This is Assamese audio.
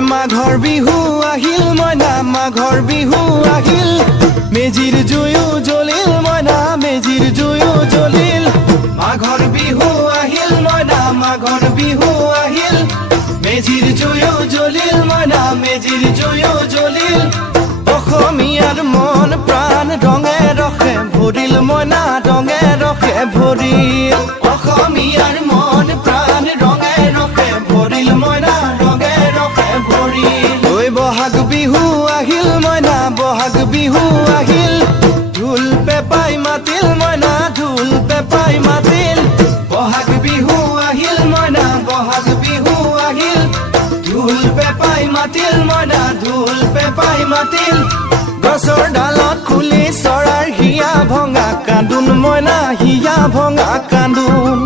মাঘৰ বিহু আহিল মইনা মাঘৰ বিহু আহিল মেজিৰ জুয়ো জ্বলিল মইনা মেজিৰ জুয়ো জ্বলিল মাঘৰ বিহু আহিল মইনা মাঘৰ বিহু আহিল মেজিৰ জুয়ো জ্বলিল মইনা মেজিৰ জুয়ো জ্বলিল অসমীয়াৰ মন প্ৰাণ ৰঙে ৰসে ভৰিল মইনা ৰঙে ৰসে ভৰিল অসমীয়াৰ মন প্ৰাণ ৰঙে ৰসে ভৰিল মইনা ৰঙে ৰসে ভৰিল ঐ বহাগ বিহু আহিল মইনা বহাগ বিহু আহিল ঢোল পেপাই মাতিল মইনা ঢোল পেপাই মাতিল বহাগ বিহু আহিল মইনা বহাগ বিহু আহিল ঢোল পেপাই মাতিল মইনা ঢোল পেপাই মাতিল গছৰ ডালত খুলি চৰাৰ হিয়া ভঙা কান্দোন মইনা হিয়া ভঙা কান্দোন